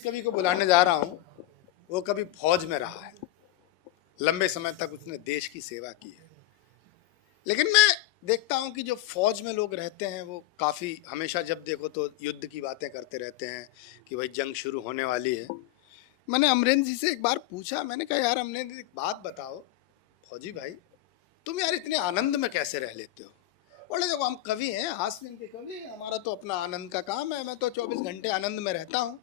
जिस कवि को बुलाने जा रहा हूँ वो कभी फौज में रहा है, लंबे समय तक उसने देश की सेवा की है। लेकिन मैं देखता हूँ कि जो फौज में लोग रहते हैं वो काफ़ी हमेशा जब देखो तो युद्ध की बातें करते रहते हैं कि भाई जंग शुरू होने वाली है। मैंने अमरेंद्र जी से एक बार पूछा, मैंने कहा यार अमरेंद्र एक बात बताओ, फौजी भाई तुम यार इतने आनंद में कैसे रह लेते हो? बोले देखो हम कवि हैं, हास्य के कवि हैं, हमारा तो अपना आनंद का काम है, मैं तो 24 घंटे आनंद में रहता हूँ।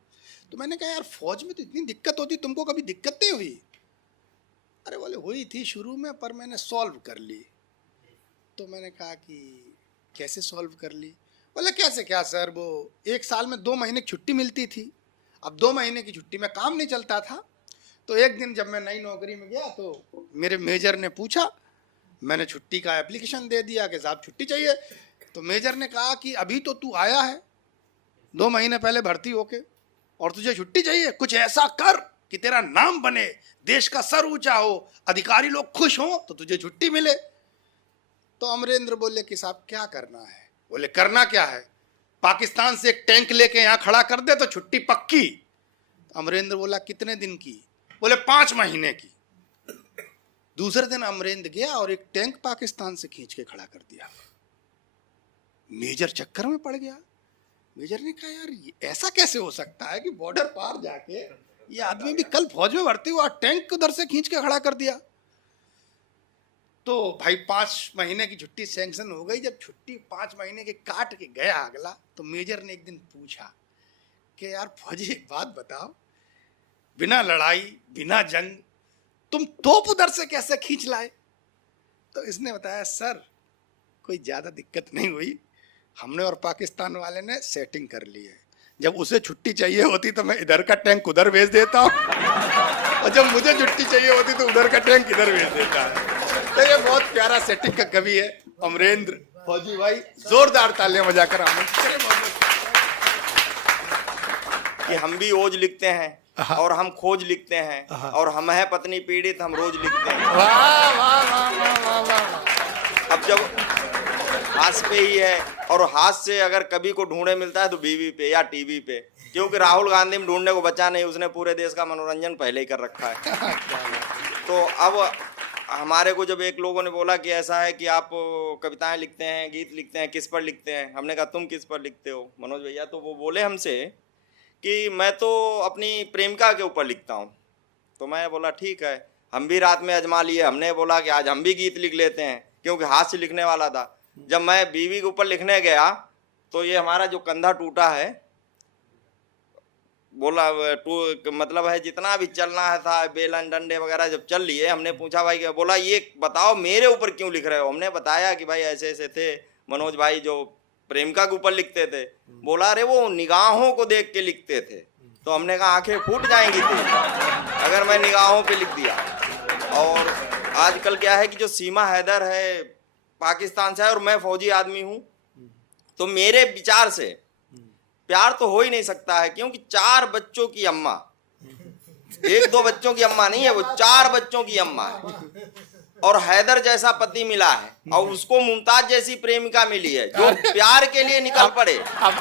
तो मैंने कहा यार फौज में तो इतनी दिक्कत होती, तुमको कभी दिक्कत नहीं हुई? अरे बोले हुई थी शुरू में, पर मैंने सॉल्व कर ली। तो मैंने कहा कि कैसे सॉल्व कर ली? बोले कैसे क्या सर, वो एक साल में 2 महीने की छुट्टी मिलती थी, अब 2 महीने की छुट्टी में काम नहीं चलता था। तो एक दिन जब मैं नई नौकरी में गया तो मेरे मेजर ने पूछा, मैंने छुट्टी का एप्लीकेशन दे दिया कि साहब छुट्टी चाहिए। तो मेजर ने कहा कि अभी तो तू आया है 2 महीने पहले भर्ती होके और तुझे छुट्टी चाहिए, कुछ ऐसा कर कि तेरा नाम बने, देश का सर ऊंचा हो, अधिकारी लोग खुश हों तो तुझे छुट्टी मिले। तो अमरेंद्र बोले कि साहब क्या करना है? बोले करना क्या है, पाकिस्तान से एक टैंक लेके यहाँ खड़ा कर दे तो छुट्टी पक्की। तो अमरेंद्र बोला कितने दिन की? बोले 5 महीने की। दूसरे दिन अमरेंद्र गया और एक टैंक पाकिस्तान से खींच के खड़ा कर दिया। मेजर चक्कर में पड़ गया। मेजर ने कहा यार ये ऐसा कैसे हो सकता है कि बॉर्डर पार जाके ये आदमी भी कल फौज में भर्ती हुआ, टैंक उधर से खींच के खड़ा कर दिया। तो भाई 5 महीने की छुट्टी सैंक्शन हो गई। जब छुट्टी 5 महीने के काट के गया अगला, तो मेजर ने एक दिन पूछा कि यार फौजी एक बात बताओ, बिना लड़ाई बिना जंग तुम तोप उधर से कैसे खींच लाए? तो इसने बताया सर कोई ज्यादा दिक्कत नहीं हुई, हमने और पाकिस्तान वाले ने सेटिंग कर ली है, जब उसे छुट्टी चाहिए होती तो मैं इधर का टैंक उधर भेज देता हूँ और जब मुझे छुट्टी चाहिए होती तो उधर का टैंक इधर भेज देता है। तो ये बहुत प्यारा सेटिंग का कवि है अमरेंद्र। फौजी भाई जोरदार तालियां बजाकर कि हम भी ओज लिखते हैं और हम खोज लिखते हैं और हम है पत्नी पीड़ित हम रोज लिखते हैं। वाह वाह वाह वाह वाह वाह। अब जब हाथ पे ही है और हाथ से अगर कभी को ढूंढे मिलता है तो बीवी पे या टीवी पे, क्योंकि राहुल गांधी में ढूंढने को बचा नहीं, उसने पूरे देश का मनोरंजन पहले ही कर रखा है। तो अब हमारे को जब एक लोगों ने बोला कि ऐसा है कि आप कविताएं लिखते हैं, गीत लिखते हैं, किस पर लिखते हैं? हमने कहा तुम किस पर लिखते हो मनोज भैया? तो वो बोले हमसे कि मैं तो अपनी प्रेमिका के ऊपर लिखता हूँ। तो मैं बोला ठीक है, हम भी रात में आजमा लिए, हमने बोला कि आज हम भी गीत लिख लेते हैं, क्योंकि हाथ से लिखने वाला था। जब मैं बीवी के ऊपर लिखने गया तो ये हमारा जो कंधा टूटा है, बोला मतलब है जितना भी चलना है था, बेलन डंडे वगैरह जब चल लिए, हमने पूछा भाई क्या? बोला ये बताओ मेरे ऊपर क्यों लिख रहे हो? हमने बताया कि भाई ऐसे ऐसे थे मनोज भाई जो प्रेमिका के ऊपर लिखते थे। बोला अरे वो निगाहों को देख के लिखते थे। तो हमने कहा आंखें फूट जाएंगी थी अगर मैं निगाहों पे लिख दिया। और आजकल क्या है कि जो सीमा हैदर है पाकिस्तान से है और मैं फौजी आदमी हूँ, तो मेरे विचार से प्यार तो हो ही नहीं सकता है, क्योंकि 4 बच्चों की अम्मा, 1-2 बच्चों की अम्मा नहीं है, वो 4 बच्चों की अम्मा है और हैदर जैसा पति मिला है और उसको मुमताज जैसी प्रेमिका मिली है जो प्यार के लिए निकल पड़े। अब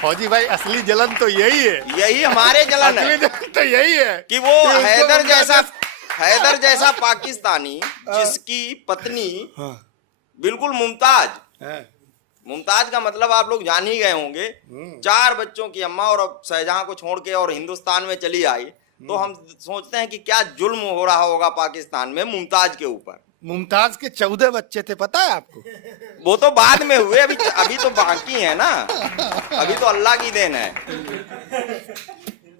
फौजी भाई असली जलन तो यही है, यही हमारे जलन है, तो यही है कि वो हैदर जैसा पाकिस्तानी जिसकी पत्नी बिल्कुल मुमताज का मतलब आप लोग जान ही गए होंगे, 4 बच्चों की अम्मा और अब शाहजहां को छोड़ के और हिंदुस्तान में चली आई। तो हम सोचते हैं कि क्या जुल्म हो रहा होगा पाकिस्तान में मुमताज के ऊपर। मुमताज के 14 बच्चे थे, पता है आपको? वो तो बाद में हुए, अभी तो बाकी है ना, अभी तो अल्लाह की देन है।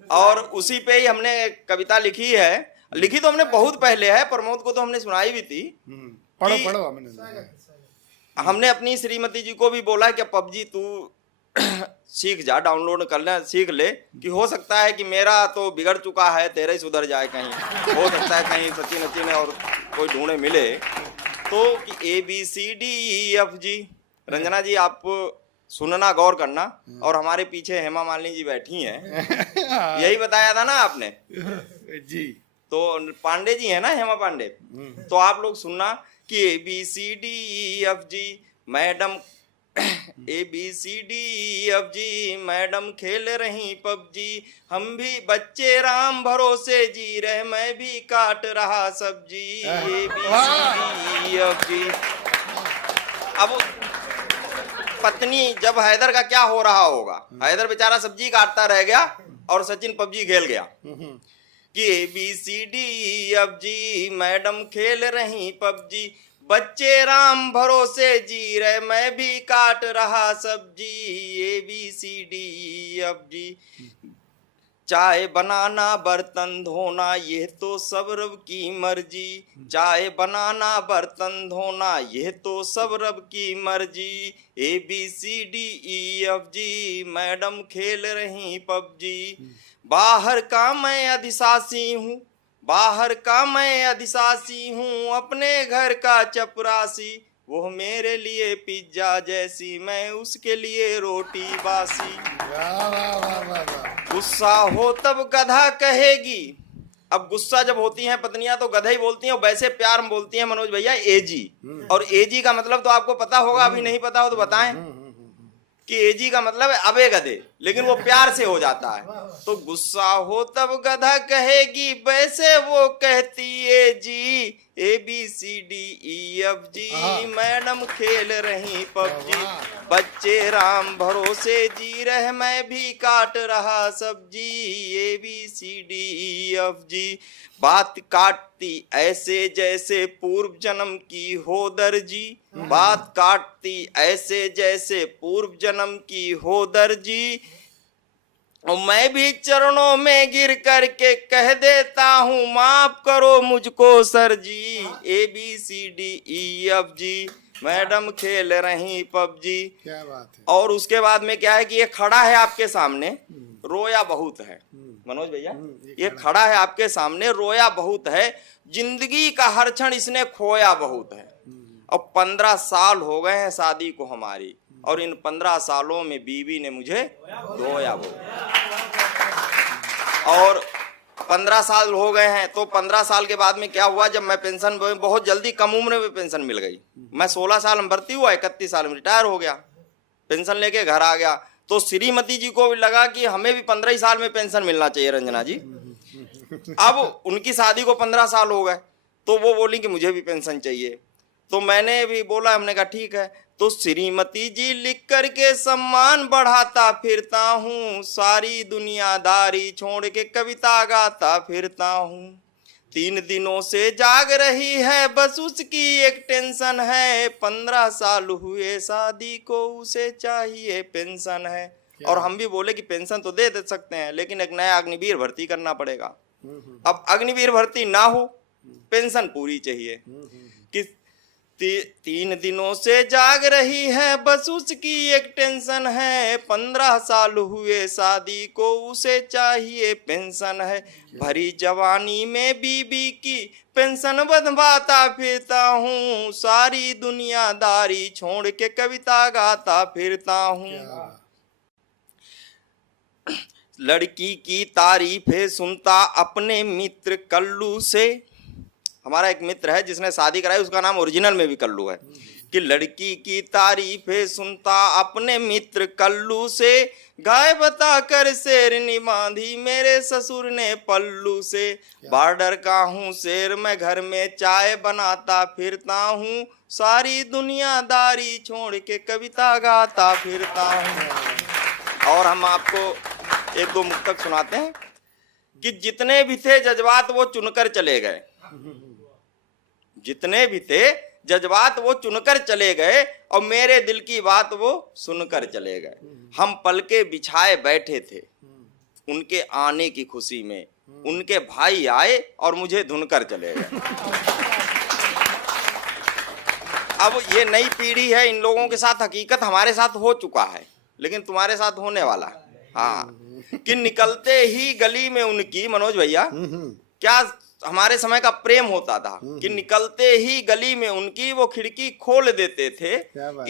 और उसी पे ही हमने कविता लिखी है, लिखी तो हमने बहुत पहले है, प्रमोद को तो हमने सुनाई भी थी। पढ़ो हमने अपनी श्रीमती जी को भी बोला कि पबजी तू सीख जा, डाउनलोड कर ले, सीख ले, कि हो सकता है कि मेरा तो बिगड़ चुका है, तेरा ही सुधर जाए, कहीं हो सकता है कहीं सचिन अचिन और कोई ढूंढे मिले। तो कि ABCDEFG, रंजना जी आप सुनना, गौर करना, और हमारे पीछे हेमा मालिनी जी बैठी हैं, यही बताया था ना आपने जी। तो पांडे जी है ना, हेमा पांडे, तो आप लोग सुनना कि ABCDEFG मैडम ABCD मैडम खेल रही पबजी, हम भी बच्चे राम भरोसे जी रहे, मैं भी काट रहा सब्जी। ABCD। अब पत्नी, जब हैदर का क्या हो रहा होगा, हैदर बेचारा सब्जी काटता रह गया और सचिन पबजी खेल गया कि ABCD मैडम खेल रही पबजी, बच्चे राम भरोसे जी रहे, मैं भी काट रहा सब्जी। ABCD। चाय बनाना बर्तन धोना ये तो सब रब की मर्जी, चाय बनाना बर्तन धोना ये तो सब रब की मर्जी। ABCD मैडम खेल रही पबजी, बाहर का मैं अधिशासी हूँ, बाहर का मैं अधिशासी हूँ, अपने घर का चपरासी, वो मेरे लिए पिज्जा जैसी, मैं उसके लिए रोटी बासी। वाह वाह वाह वाह वाह। गुस्सा हो तब गधा कहेगी, अब गुस्सा जब होती हैं पत्नियां तो गधा ही बोलती हैं, और वैसे प्यार में बोलती हैं मनोज भैया AG। और AG का मतलब तो आपको पता होगा, अभी नहीं पता हो तो बताएं कि AG का मतलब है अबे गधे, लेकिन वो प्यार से हो जाता है। तो गुस्सा हो तब गधा कहेगी, वैसे वो कहती AG। ABCD मैडम खेल रही पबजी, बच्चे राम भरोसे जी रहे, मैं भी काट रहा सब्जी। ABCD बात काटती ऐसे जैसे पूर्व जन्म की हो दर्जी, बात काटती ऐसे जैसे पूर्व जन्म की हो दर्जी, और मैं भी चरणों में गिर करके कह देता हूँ, माफ करो मुझको सर जी। ABCD मैडम खेल रही पबजी। क्या बात है। और उसके बाद में क्या है कि ये खड़ा है आपके सामने, रोया बहुत है मनोज भैया, ये खड़ा है आपके सामने, रोया बहुत है, जिंदगी का हर क्षण इसने खोया बहुत है। और 15 साल हो गए हैं शादी को हमारी, और इन 15 सालों में बीवी ने मुझे धोया बहुत। और 15 साल हो गए हैं, तो 15 साल के बाद में क्या हुआ, जब मैं पेंशन, बहुत जल्दी कम उम्र में पेंशन मिल गई, मैं 16 साल में भर्ती हुआ, 31 साल में रिटायर हो गया, पेंशन लेके घर आ गया। तो श्रीमती जी को भी लगा कि हमें भी 15 ही साल में पेंशन मिलना चाहिए रंजना जी। अब उनकी शादी को 15 साल हो गए, तो वो बोली कि मुझे भी पेंशन चाहिए। तो मैंने भी बोला, हमने कहा ठीक है। तो श्रीमती जी लिख करके सम्मान बढ़ाता फिरता हूँ, सारी दुनियादारी छोड़ के कविता गाता फिरता हूँ। 3 दिनों से जाग रही है, बस उसकी एक टेंशन है, 15 साल हुए शादी को, उसे चाहिए पेंशन है। और हम भी बोले कि पेंशन तो दे सकते हैं, लेकिन एक नया अग्निवीर भर्ती करना पड़ेगा। अब अग्निवीर भर्ती ना हो, पेंशन पूरी चाहिए। कि 3 दिनों से जाग रही है, बस उसकी एक टेंशन है, 15 साल हुए शादी को, उसे चाहिए पेंशन है। भरी जवानी में बीबी की पेंशन बंधवाता फिरता हूँ, सारी दुनियादारी छोड़ के कविता गाता फिरता हूँ। लड़की की तारीफें सुनता अपने मित्र कल्लू से, हमारा एक मित्र है जिसने शादी कराई, उसका नाम ओरिजिनल में भी कल्लू है, कि लड़की की तारीफें सुनता अपने मित्र कल्लू से, गाय बता कर शेरनी बांधी मेरे ससुर ने पल्लू से। बॉर्डर का हूँ शेर मैं, घर में चाय बनाता फिरता हूँ, सारी दुनियादारी छोड़ के कविता गाता फिरता हूँ। और हम आपको 1-2 मुक्तक सुनाते हैं कि जितने भी थे जज्बात वो चुनकर चले गए, जितने भी थे जज्बात वो चुनकर चले गए, और मेरे दिल की बात वो सुनकर चले गए। हम पलके बिछाए बैठे थे उनके आने की खुशी में, उनके भाई आए और मुझे धुनकर चले गए। अब ये नई पीढ़ी है, इन लोगों के साथ हकीकत हमारे साथ हो चुका है, लेकिन तुम्हारे साथ होने वाला है। हाँ, कि निकलते ही गली में उनकी, मनोज भैया क्या हमारे समय का प्रेम होता था कि निकलते ही गली में उनकी वो खिड़की खोल देते थे,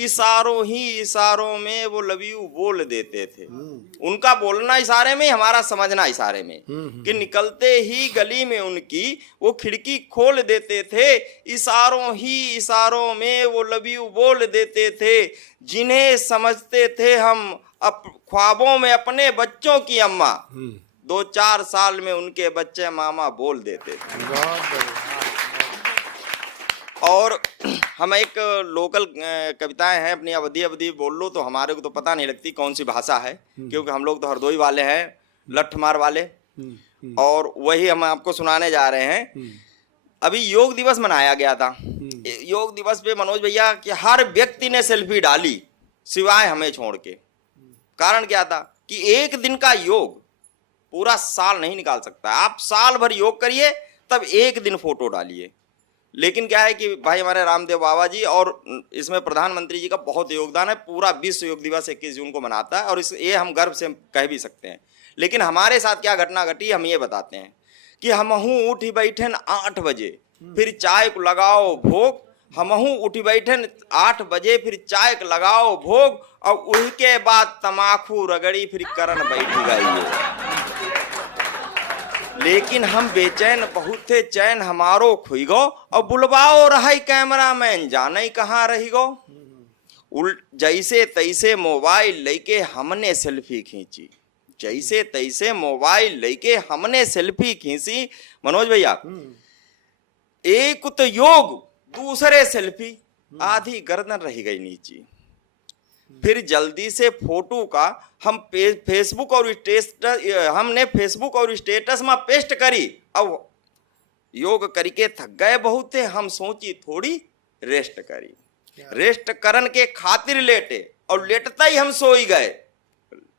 इशारों ही इशारों में वो लव यू बोल देते थे। उनका बोलना इशारे में, हमारा समझना इशारे में, कि निकलते ही गली में उनकी वो खिड़की खोल देते थे, इशारों ही इशारों में वो लव यू बोल देते थे, जिन्हें समझते थे हम ख्वाबों में अपने बच्चों की अम्मा, 2-4 साल में उनके बच्चे मामा बोल देते थे। और हम एक लोकल कविताएं हैं अपनी, अवधि बोल लो तो हमारे को तो पता नहीं लगती कौन सी भाषा है, क्योंकि हम लोग तो हरदोई वाले हैं, लठमार वाले, और वही हम आपको सुनाने जा रहे हैं। अभी योग दिवस मनाया गया था। योग दिवस पे मनोज भैया कि हर व्यक्ति ने सेल्फी डाली सिवाय हमें छोड़ के। कारण क्या था कि एक दिन का योग पूरा साल नहीं निकाल सकता। आप साल भर योग करिए तब एक दिन फोटो डालिए। लेकिन क्या है कि भाई हमारे रामदेव बाबा जी और इसमें प्रधानमंत्री जी का बहुत योगदान है। पूरा विश्व योग दिवस 21 जून को मनाता है और ये हम गर्व से कह भी सकते हैं। लेकिन हमारे साथ क्या घटना घटी हम ये बताते हैं कि हमहू उठी बैठे 8 बजे, फिर चाय को लगाओ भोग। हमहू उठी बैठे 8 बजे, फिर चाय को लगाओ भोग, और उसके बाद तमाकू रगड़ी, फिर करन बैठ गई। लेकिन हम बेचैन बहुत थे, चैन हमारो खुई गो, और बुलवाओ रही कैमरा मैन जाने कहाँ रही गो। जैसे तैसे मोबाइल लेके हमने सेल्फी खींची, जैसे तैसे मोबाइल लेके हमने सेल्फी खींची। मनोज भैया, एक तो योग, दूसरे सेल्फी, आधी गर्दन रह गई नीचे। फिर जल्दी से फोटो का हम फेसबुक और फेसबुक और स्टेटस में पेस्ट करी। अब योग करके थक गए बहुत थे, हम सोची थोड़ी रेस्ट करी। रेस्ट करन के खातिर लेटे और लेटता ही हम सोई गए।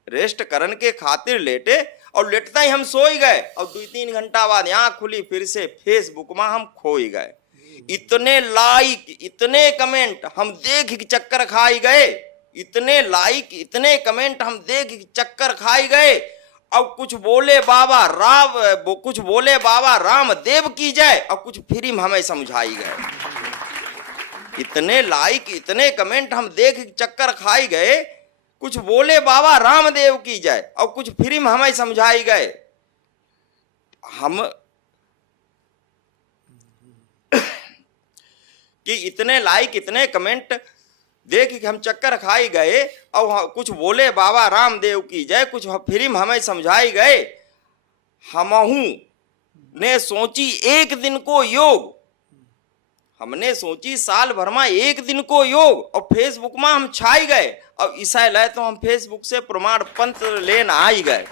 रेस्ट करन के खातिर लेटे और लेटता ही हम सोई गए, और 2-3 घंटा बाद आँख खुली, फिर से फेसबुक में हम खोई गए। इतने लाइक, इतने कमेंट हम देख के चक्कर खाई गए, इतने लाइक, इतने कमेंट हम देख के चक्कर खाई गए। अब कुछ बोले बाबा रामदेव की जय, और कुछ फिल्म हमें समझाई गए। इतने लाइक, इतने कमेंट हम देख के चक्कर खाई गए, कुछ बोले बाबा रामदेव की जय, और कुछ फिल्म हमें समझाई गए। हम कि इतने लाइक, इतने कमेंट देख के हम चक्कर खाई गए, और कुछ बोले बाबा रामदेव की जय, कुछ फिल्म हमें समझाई गए। हमहू ने सोची एक दिन को योग, हमने सोची साल भर में एक दिन को योग, और फेसबुक में हम छाई गए। अब इसा लाए तो हम फेसबुक से प्रमाण पत्र लेना आई गए।